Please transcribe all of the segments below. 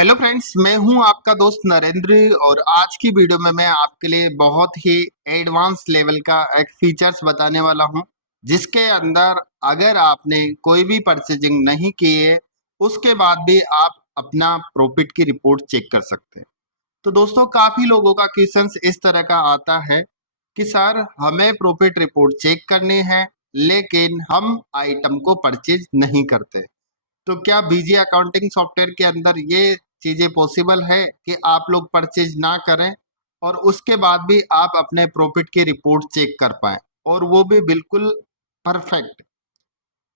Hello friends, मैं हूं आपका दोस्त नरेंद्र। और आज की वीडियो में मैं आपके लिए बहुत ही एडवांस लेवल का एक फीचर्स बताने वाला हूं, जिसके अंदर अगर आपने कोई भी परचेजिंग नहीं की है उसके बाद भी आप अपना प्रॉफिट की रिपोर्ट चेक कर सकते हैं। तो दोस्तों, काफी लोगों का क्वेश्चंस इस तरह का आता है कि सर, हमें प्रॉफिट रिपोर्ट चेक करनी है लेकिन हम आइटम को परचेज नहीं करते। तो क्या बीजी अकाउंटिंग सॉफ्टवेयर के अंदर ये चीजें पॉसिबल है कि आप लोग परचेज ना करें और उसके बाद भी आप अपने प्रॉफिट की रिपोर्ट चेक कर पाएं, और वो भी बिल्कुल परफेक्ट?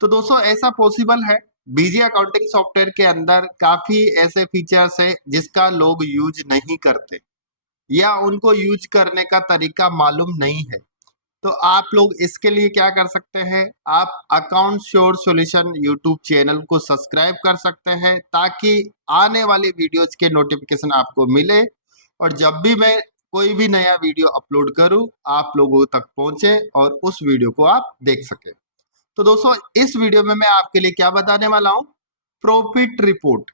तो दोस्तों, ऐसा पॉसिबल है। बीजी अकाउंटिंग सॉफ्टवेयर के अंदर काफी ऐसे फीचर्स है जिसका लोग यूज नहीं करते या उनको यूज करने का तरीका मालूम नहीं है। तो आप लोग इसके लिए क्या कर सकते हैं, आप account sure solution YouTube channel को सब्सक्राइब कर सकते हैं ताकि आने वाली वीडियोज के नोटिफिकेशन आपको मिले, और जब भी मैं कोई भी नया वीडियो अपलोड करूं आप लोगों तक पहुंचे और उस वीडियो को आप देख सके। तो दोस्तों, इस वीडियो में मैं आपके लिए क्या बताने वाला हूं, प्रॉफिट रिपोर्ट।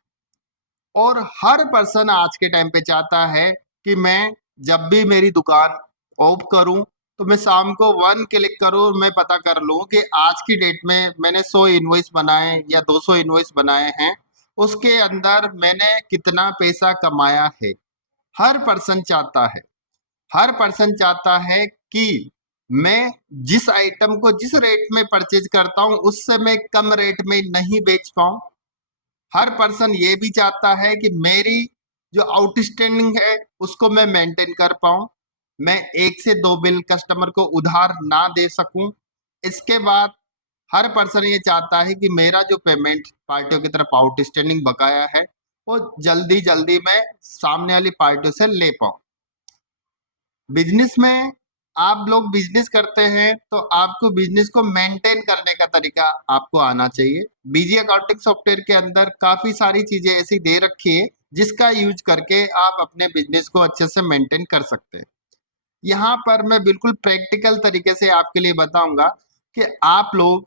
और हर पर्सन आज के टाइम पे चाहता है कि मैं जब भी मेरी दुकान ऑफ करूं तो मैं शाम को वन क्लिक करूं और मैं पता कर लूं कि आज की डेट में मैंने 100 इनवॉइस बनाए या 200 इनवॉइस बनाए हैं, उसके अंदर मैंने कितना पैसा कमाया है। हर पर्सन चाहता है, हर पर्सन चाहता है कि मैं जिस आइटम को जिस रेट में परचेज करता हूं उससे मैं कम रेट में नहीं बेच पाऊं। हर पर्सन ये भी चाहता है कि मेरी जो आउटस्टैंडिंग है उसको मैं मेंटेन कर पाऊं, मैं एक से दो बिल कस्टमर को उधार ना दे सकूं। इसके बाद हर पर्सन ये चाहता है कि मेरा जो पेमेंट पार्टियों की तरफ आउटस्टैंडिंग बकाया है वो जल्दी जल्दी मैं सामने वाली पार्टियों से ले पाऊं। बिजनेस में आप लोग बिजनेस करते हैं तो आपको बिजनेस को मेंटेन करने का तरीका आपको आना चाहिए। बीजी अकाउंटिंग सॉफ्टवेयर के अंदर काफी सारी चीजें ऐसी दे रखी है जिसका यूज करके आप अपने बिजनेस को अच्छे से मेंटेन कर सकते हैं। यहाँ पर मैं बिल्कुल प्रैक्टिकल तरीके से आपके लिए बताऊंगा कि आप लोग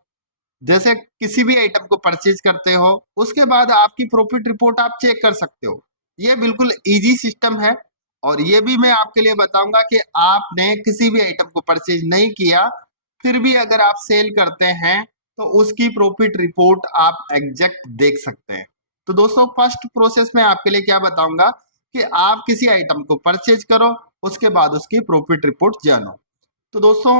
जैसे किसी भी आइटम को परचेज करते हो उसके बाद आपकी प्रॉफिट रिपोर्ट आप चेक कर सकते हो। ये बिल्कुल इजी सिस्टम है। और ये भी मैं आपके लिए बताऊंगा कि आपने किसी भी आइटम को परचेज नहीं किया फिर भी अगर आप सेल करते हैं तो उसकी प्रॉफिट रिपोर्ट आप एग्जैक्ट देख सकते हैं। तो दोस्तों, फर्स्ट प्रोसेस में आपके लिए क्या बताऊंगा कि आप किसी आइटम को परचेज करो, उसके बाद उसकी प्रॉफिट रिपोर्ट जानो। तो दोस्तों,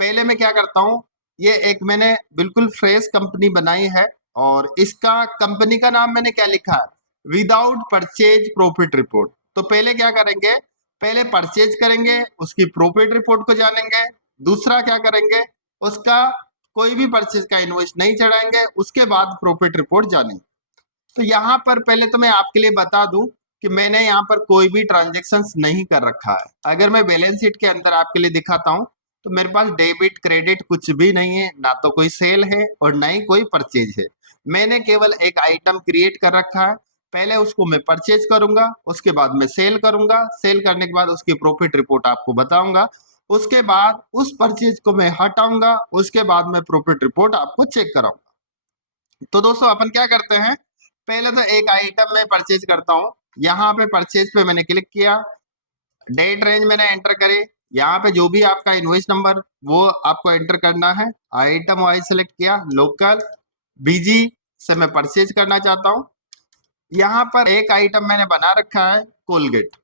पहले मैं क्या करता हूँ, ये एक मैंने बिल्कुल फ्रेश कंपनी बनाई है और इसका कंपनी का नाम मैंने क्या लिखा है, विदाउट परचेज प्रॉफिट रिपोर्ट। तो पहले क्या करेंगे, पहले परचेज करेंगे, उसकी प्रॉफिट रिपोर्ट को जानेंगे। दूसरा क्या करेंगे, उसका कोई भी परचेज का इनवॉइस नहीं चढ़ाएंगे, उसके बाद प्रॉफिट रिपोर्ट जानेंगे। तो यहाँ पर पहले तो मैं आपके लिए बता दूं कि मैंने यहाँ पर कोई भी ट्रांजेक्शन्स नहीं कर रखा है। अगर मैं बैलेंस शीट के अंदर आपके लिए दिखाता हूँ तो मेरे पास डेबिट क्रेडिट कुछ भी नहीं है, ना तो कोई सेल है और ना ही कोई परचेज है। मैंने केवल एक आइटम क्रिएट कर रखा है, पहले उसको मैं परचेज करूंगा, उसके बाद मैं सेल करूंगा, सेल करने के बाद उसकी प्रॉफिट रिपोर्ट आपको बताऊंगा, उसके बाद उस परचेज को मैं हटाऊंगा, उसके बाद मैं प्रॉफिट रिपोर्ट आपको चेक कराऊंगा। तो दोस्तों, अपन क्या करते हैं, पहले तो एक आइटम मैं परचेज करता हूँ। यहाँ पे परचेज पे मैंने क्लिक किया, डेट रेंज मैंने एंटर करे, यहाँ पे जो भी आपका इनवॉइस नंबर वो आपको एंटर करना है। आइटम वाइज सेलेक्ट किया, लोकल बीजी से मैं परचेज करना चाहता हूँ। यहाँ पर एक आइटम मैंने बना रखा है कोलगेट।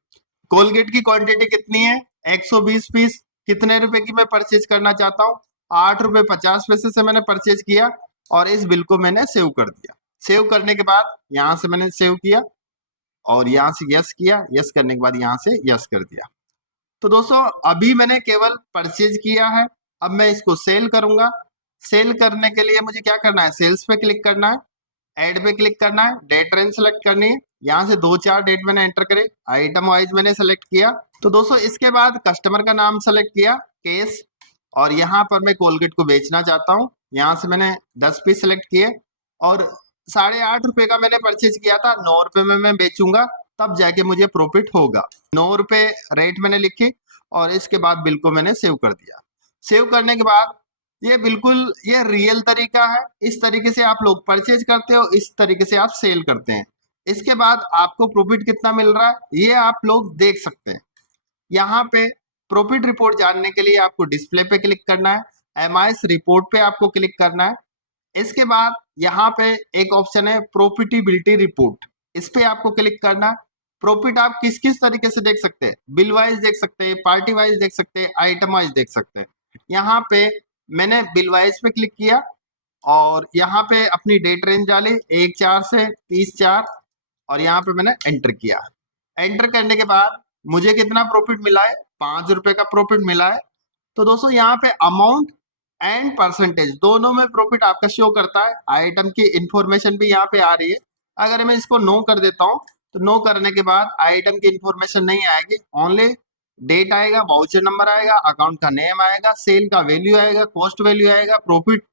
कोलगेट की क्वांटिटी कितनी है, 120 पीस। कितने रुपए की मैं परचेज करना चाहता हूँ, 8 रुपए 50 पैसे से मैंने परचेज किया और इस बिल को मैंने सेव कर दिया। सेव करने के बाद यहाँ से मैंने सेव किया और यहाँ से यस किया, यस करने के बाद यहाँ से यस कर दिया। तो दोस्तों, अभी मैंने केवल परचेज किया है, अब मैं इसको सेल करूंगा। सेल करने के लिए मुझे क्या करना है, सेल्स पे क्लिक करना है, ऐड पे क्लिक करना है, डेट रेंज सेलेक्ट करनी है, यहाँ से दो चार डेट मैंने एंटर करे, आइटम वाइज मैंने सेलेक्ट किया। तो दोस्तों, इसके बाद कस्टमर का नाम सेलेक्ट किया, केस, और यहाँ पर मैं कोलगेट को बेचना चाहता हूँ, यहाँ से मैंने 10 पीस सेलेक्ट किए और 8.5 रुपए का मैंने परचेज किया था, 9 रुपए में मैं बेचूंगा, तब जाके मुझे प्रॉफिट होगा। 9 रुपए रेट मैंने लिखी और इसके बाद बिल को मैंने सेव कर दिया। सेव करने के बाद ये बिल्कुल ये रियल तरीका है, इस तरीके से आप लोग परचेज करते हो, इस तरीके से आप सेल करते हैं। इसके बाद आपको प्रॉफिट कितना मिल रहा है ये आप लोग देख सकते हैं। यहाँ पे प्रॉफिट रिपोर्ट जानने के लिए आपको डिस्प्ले पे क्लिक करना है, एमआईएस रिपोर्ट पे आपको क्लिक करना है। इसके बाद यहाँ पे एक ऑप्शन है प्रॉफिटेबिलिटी रिपोर्ट, इस पे आपको क्लिक करना है। प्रॉफिट आप किस किस तरीके से देख सकते हैं, बिल वाइज देख सकते हैं, पार्टी वाइज देख सकते हैं, आइटम वाइज देख सकते हैं। यहाँ पे मैंने बिल वाइज पे क्लिक किया और यहाँ पे अपनी डेट रेंज डाली 1/4 से 30/4 और यहाँ पे मैंने एंटर किया। एंटर करने के बाद मुझे कितना प्रॉफिट मिला है, 5 रुपए का प्रॉफिट मिला है। तो दोस्तों यहाँ पे अमाउंट एंड परसेंटेज दोनों में प्रॉफिट आपका शो करता है। आइटम की इंफॉर्मेशन भी यहाँ पे आ रही है। अगर मैं इसको नो कर देता हूँ तो नो करने के बाद आइटम की इंफॉर्मेशन नहीं आएगी, ओनली डेट आएगा, वाउचर नंबर आएगा, अकाउंट का नेम आएगा, सेल का वैल्यू आएगा, कॉस्ट वैल्यू आएगा, प्रॉफिट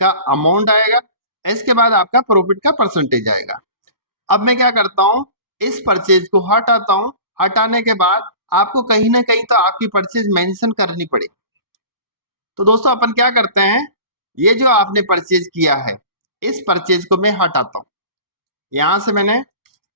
का अमाउंट आएगा। इसके बाद आपका प्रॉफिट का परसेंटेज आएगा। अब मैं क्या करता हूँ, इस परचेज को हटाता हूँ। हटाने के बाद आपको कहीं ना कहीं तो आपकी परचेज मेंशन करनी पड़ेगी। तो दोस्तों अपन क्या करते हैं, ये जो आपने परचेज किया है इस परचेज को मैं हटाता हूँ। यहां से मैंने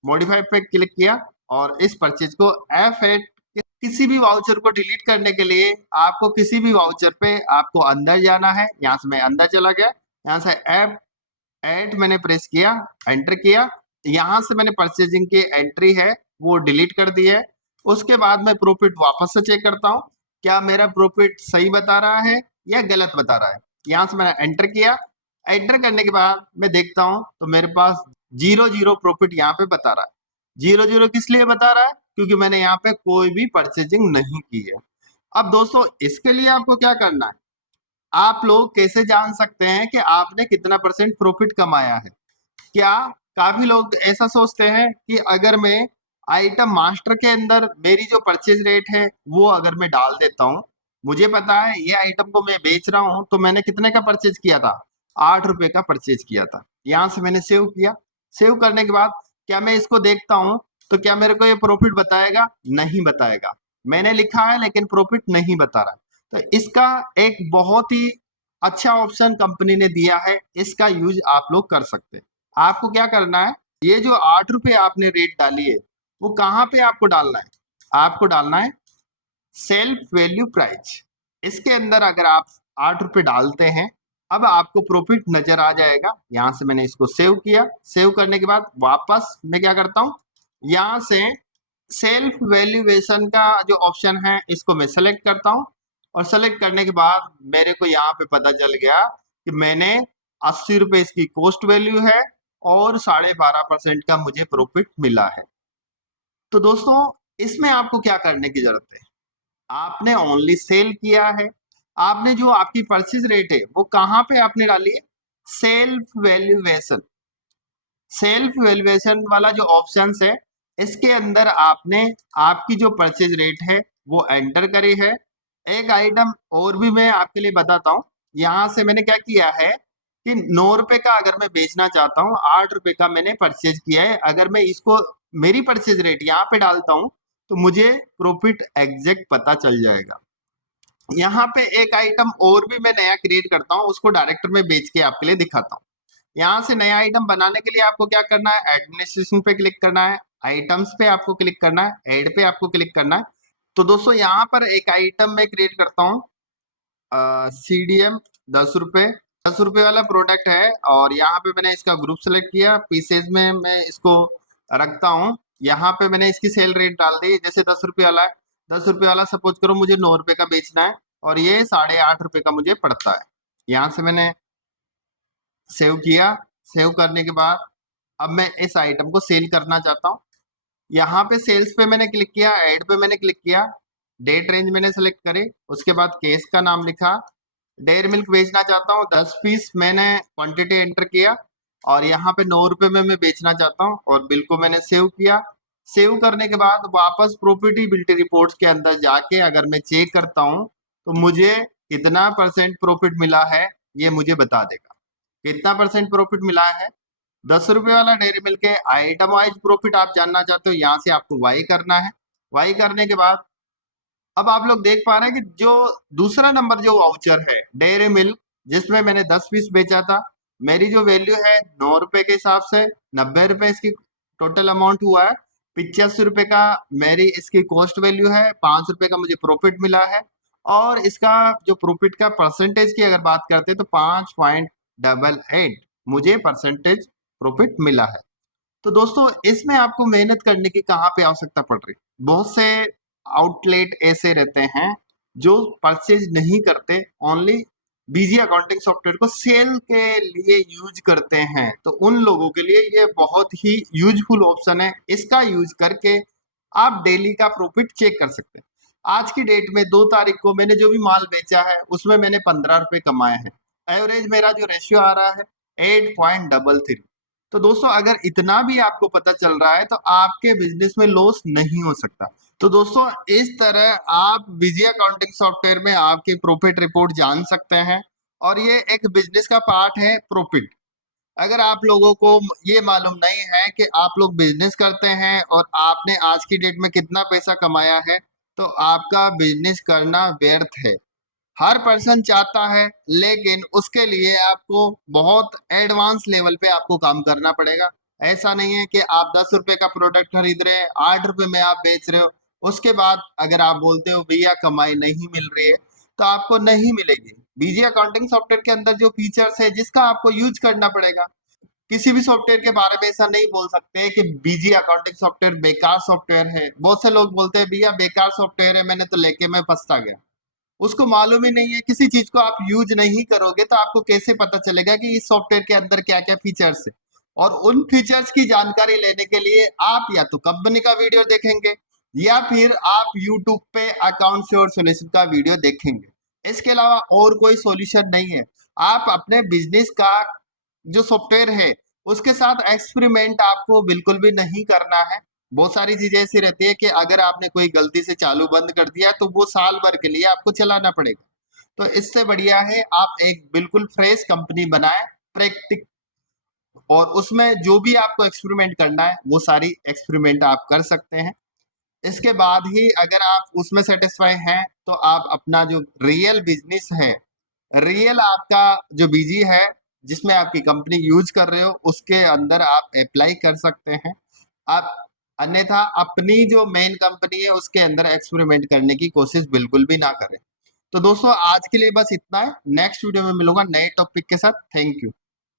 मॉडिफाई पे क्लिक किया और इस परचेज को F8, किसी भी वाउचर को डिलीट करने के लिए आपको किसी भी वाउचर पे आपको अंदर जाना है। यहाँ से मैं अंदर चला गया, यहाँ से F8 मैंने प्रेस किया, एंटर किया। यहाँ से मैंने परचेजिंग की एंट्री है वो डिलीट कर दी है। उसके बाद मैं प्रॉफिट वापस से चेक करता हूँ, क्या मेरा प्रॉफिट सही बता रहा है या गलत बता रहा है। यहाँ से मैंने एंटर किया। एंटर करने के बाद मैं देखता हूँ तो मेरे पास 0 प्रॉफिट यहाँ पे बता रहा है। 0 किस लिए बता रहा है, क्योंकि मैंने यहाँ पे कोई भी परचेजिंग नहीं की है। अब दोस्तों इसके लिए आपको क्या करना है, आप लोग कैसे जान सकते हैं कि आपने कितना परसेंट प्रॉफिट कमाया है। क्या काफी लोग ऐसा सोचते हैं कि अगर मैं आइटम मास्टर के अंदर मेरी जो परचेज रेट है वो अगर मैं डाल देता हूँ, मुझे पता है ये आइटम को मैं बेच रहा हूँ तो मैंने कितने का परचेज किया था, 8 रुपए का परचेज किया था। यहाँ से मैंने सेव किया। सेव करने के बाद क्या मैं इसको देखता हूँ तो क्या मेरे को ये प्रॉफिट बताएगा, नहीं बताएगा। मैंने लिखा है लेकिन प्रॉफिट नहीं बता रहा। तो इसका एक बहुत ही अच्छा ऑप्शन कंपनी ने दिया है, इसका यूज आप लोग कर सकते हैं। आपको क्या करना है, ये जो 8 रुपए आपने रेट डाली है वो कहाँ पे आपको डालना है, आपको डालना है सेल्फ वैल्यू प्राइस। इसके अंदर अगर आप 8 रुपए डालते हैं अब आपको प्रॉफिट नजर आ जाएगा। यहां से मैंने इसको सेव किया। सेव करने के बाद वापस मैं क्या करता हूं, यहां से सेल्फ वैल्यूएशन का जो ऑप्शन है इसको मैं सेलेक्ट करता हूं और सेलेक्ट करने के बाद मेरे को यहाँ पे पता चल गया कि मैंने 80 रुपए इसकी कॉस्ट वैल्यू है और 12.5% का मुझे प्रॉफिट मिला है। तो दोस्तों इसमें आपको क्या करने की जरूरत है, आपने ओनली सेल किया है। आपने जो आपकी परचेज रेट है वो कहाँ पे आपने डाली है, सेल्फ वैल्यूएशन। सेल्फ वैल्यूएशन वाला जो ऑप्शन है इसके अंदर आपने आपकी जो परचेज रेट है वो एंटर करी है। एक आइटम और भी मैं आपके लिए बताता हूँ। यहाँ से मैंने क्या किया है कि 9 रुपए का अगर मैं बेचना चाहता हूँ, 8 रुपए का मैंने परचेज किया है, अगर मैं इसको मेरी परचेज रेट यहाँ पे डालता हूँ तो मुझे प्रॉफिट एग्जैक्ट पता चल जाएगा। यहाँ पे एक आइटम और भी मैं नया क्रिएट करता हूँ, उसको डायरेक्ट में बेच के आपके लिए दिखाता हूँ। यहाँ से नया आइटम बनाने के लिए आपको क्या करना है, एडमिनिस्ट्रेशन पे क्लिक करना है, आइटम्स पे आपको क्लिक करना है, ऐड पे आपको क्लिक करना है। तो दोस्तों यहाँ पर एक आइटम मैं क्रिएट करता हूँ, CDM 10 रुपए, 10 रुपए वाला प्रोडक्ट है और यहाँ पे मैंने इसका ग्रुप सेलेक्ट किया, पीसेज में मैं इसको रखता हूँ। यहाँ पे मैंने इसकी सेल रेट डाल दी, जैसे 10 रुपए वाला है, 10 रुपए वाला सपोज करो मुझे 9 रुपए का बेचना है और ये 8.5 रुपए का मुझे पड़ता है। यहाँ से मैंने सेव किया। सेव करने के बाद अब मैं इस आइटम को सेल करना चाहता हूँ। यहाँ पे सेल्स पे मैंने क्लिक किया, ऐड पे मैंने क्लिक किया, डेट रेंज मैंने सेलेक्ट करी, उसके बाद केस का नाम लिखा, डेयर मिल्क बेचना चाहता हूँ 10 पीस, मैंने क्वांटिटी एंटर किया और यहाँ पे 9 रुपए में मैं बेचना चाहता हूँ और बिल को मैंने सेव किया। सेव करने के बाद वापस प्रॉफिटेबिलिटी रिपोर्ट्स के अंदर जाके अगर मैं चेक करता हूँ तो मुझे कितना परसेंट प्रॉफिट मिला है ये मुझे बता देगा। कितना परसेंट प्रॉफिट मिला है, 10 रुपए वाला डेयरी मिल्क के आइटम वाइज प्रॉफिट आप जानना चाहते हो, यहाँ से आपको वाई करना है। वाई करने के बाद अब आप लोग देख पा रहे हैं कि जो दूसरा नंबर जो वाउचर है डेयरी मिल्क जिसमें मैंने 10 पीस बेचा था, मेरी जो वैल्यू है 9 रुपए के हिसाब से 90 रुपए इसकी टोटल अमाउंट हुआ है 85 रुपए का। मेरी इसकी कॉस्ट वैल्यू है, 5 रुपए का मुझे प्रॉफिट मिला है। और इसका जो प्रॉफिट का परसेंटेज की अगर बात करते हैं तो 5.88 मुझे परसेंटेज प्रॉफिट मिला है। तो दोस्तों इसमें आपको मेहनत करने की कहाँ पे आवश्यकता पड़ रही? बहुत से आउटलेट ऐसे रहते हैं जो परचेज नहीं करते, ओनली बीजी अकाउंटिंग सॉफ्टवेयर को सेल के लिए यूज करते हैं। तो उन लोगों के लिए ये बहुत ही यूजफुल ऑप्शन है। इसका यूज करके आप डेली का प्रॉफिट चेक कर सकते हैं। आज की डेट में 2 तारीख को मैंने जो भी माल बेचा है उसमें मैंने 15 रुपए कमाए हैं। एवरेज मेरा जो रेशियो आ रहा है 8.33। तो दोस्तों अगर इतना भी आपको पता चल रहा है तो आपके बिजनेस में लॉस नहीं हो सकता। तो दोस्तों इस तरह आप बिजी अकाउंटिंग सॉफ्टवेयर में आपकी प्रॉफिट रिपोर्ट जान सकते हैं और ये एक बिजनेस का पार्ट है प्रॉफिट। अगर आप लोगों को ये मालूम नहीं है कि आप लोग बिजनेस करते हैं और आपने आज की डेट में कितना पैसा कमाया है तो आपका बिजनेस करना व्यर्थ है। हर पर्सन चाहता है, लेकिन उसके लिए आपको बहुत एडवांस लेवल पे आपको काम करना पड़ेगा। ऐसा नहीं है कि आप 10 रुपए का प्रोडक्ट खरीद रहे हैं, 8 रुपए में आप बेच रहे हो, उसके बाद अगर आप बोलते हो भैया कमाई नहीं मिल रही है, तो आपको नहीं मिलेगी। बीजी अकाउंटिंग सॉफ्टवेयर के अंदर जो फीचर्स है जिसका आपको यूज करना पड़ेगा। किसी भी सॉफ्टवेयर के बारे में ऐसा नहीं बोल सकते कि बीजी अकाउंटिंग सॉफ्टवेयर बेकार सॉफ्टवेयर है। बहुत से लोग बोलते हैं भैया बेकार सॉफ्टवेयर है, मैंने तो लेके मैं पछता गया। उसको मालूम ही नहीं है। किसी चीज को आप यूज नहीं करोगे तो आपको कैसे पता चलेगा कि इस सॉफ्टवेयर के अंदर क्या क्या फीचर्स है। और उन फीचर्स की जानकारी लेने के लिए आप या तो कंपनी का वीडियो देखेंगे या फिर आप यूट्यूब पे अकाउंट श्योर सॉल्यूशन का वीडियो देखेंगे। इसके अलावा और कोई सॉल्यूशन नहीं है। आप अपने बिजनेस का जो सॉफ्टवेयर है उसके साथ एक्सपेरिमेंट आपको बिल्कुल भी नहीं करना है। बहुत सारी चीजें ऐसी रहती है कि अगर आपने कोई गलती से चालू बंद कर दिया तो वो साल भर के लिए आपको चलाना पड़ेगा। तो इससे बढ़िया है आप एक बिल्कुल फ्रेश कंपनी बनाएं, प्रैक्टिक, और उसमें जो भी आपको एक्सपेरिमेंट करना है वो सारी एक्सपेरिमेंट आप कर सकते हैं। इसके बाद ही अगर आप उसमें सेटिस्फाई हैं तो आप अपना जो रियल बिजनेस है, रियल आपका जो बीजी है जिसमें आपकी कंपनी यूज कर रहे हो उसके अंदर आप अप्लाई कर सकते हैं। आप अन्यथा अपनी जो मेन कंपनी है उसके अंदर एक्सपेरिमेंट करने की कोशिश बिल्कुल भी ना करें। तो दोस्तों आज के लिए बस इतना है। नेक्स्ट वीडियो में मिलूंगा नए टॉपिक के साथ। Thank you.